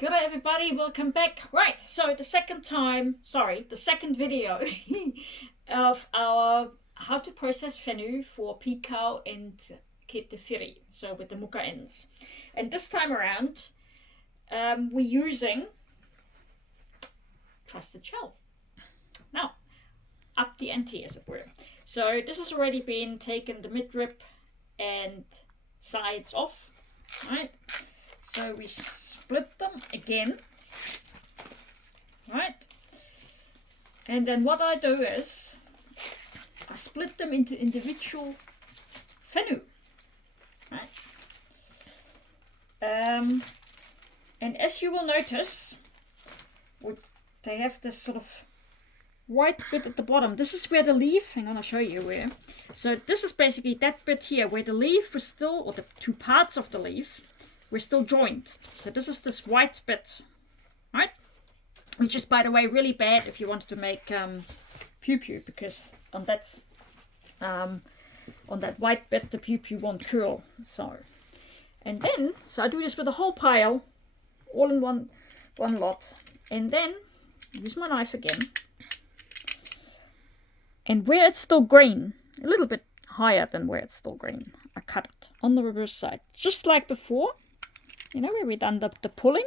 Good day everybody, welcome back. Right, so the second video of our how to process fenu for pikau and Kete Whiri, so with the muka ends. And this time around, we're using trusted shell. Now, up the ante as it were. So this has already been taken the midrib and sides off, right? So we split them again, right? And then what I do is I split them into individual fenu, right? And as you will notice, they have this sort of white bit at the bottom. This is where the leaf, hang on, I'll show you where. So this is basically that bit here where the leaf was still, or the two parts of the leaf were still joined. So this is this white bit, right? Which is, by the way, really bad if you wanted to make pew-pew, because on that white bit the pew-pew won't curl. So, and then, so I do this with the whole pile, all in one lot, and then use my knife again. And where it's still green, a little bit higher than where it's still green, I cut it on the reverse side, just like before. You know, where we done the pulling.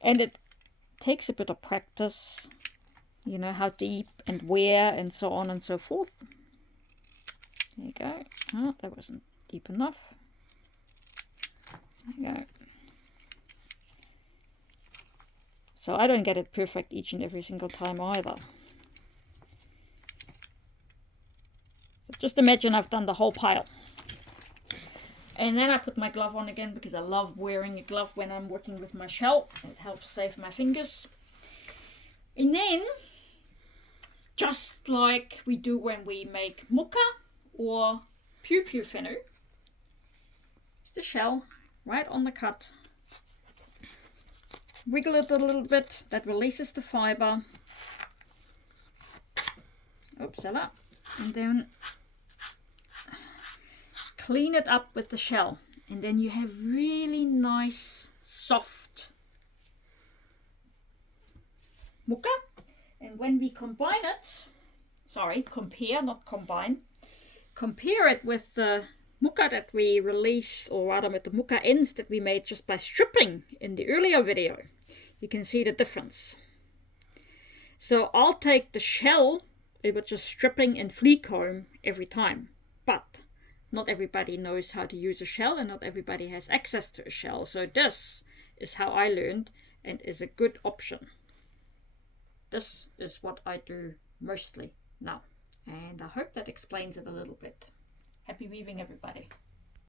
And it takes a bit of practice, you know, how deep and where and so on and so forth. There you go. Oh, that wasn't deep enough. There you go. So I don't get it perfect each and every single time either. So just imagine I've done the whole pile. And then I put my glove on again because I love wearing a glove when I'm working with my shell. It helps save my fingers. And then, just like we do when we make muka or pew-pew fenu, just the shell right on the cut. Wiggle it a little bit, that releases the fiber. Oops, and then clean it up with the shell, and then you have really nice soft muka. And when we combine it, compare, not combine, compare it with the muka that we released, or rather with the muka ends that we made just by stripping in the earlier video, you can see the difference. So I'll take the shell over just stripping and flea comb every time, but not everybody knows how to use a shell, and not everybody has access to a shell. So this is how I learned, and is a good option. This is what I do mostly now, and I hope that explains it a little bit. Happy weaving, everybody.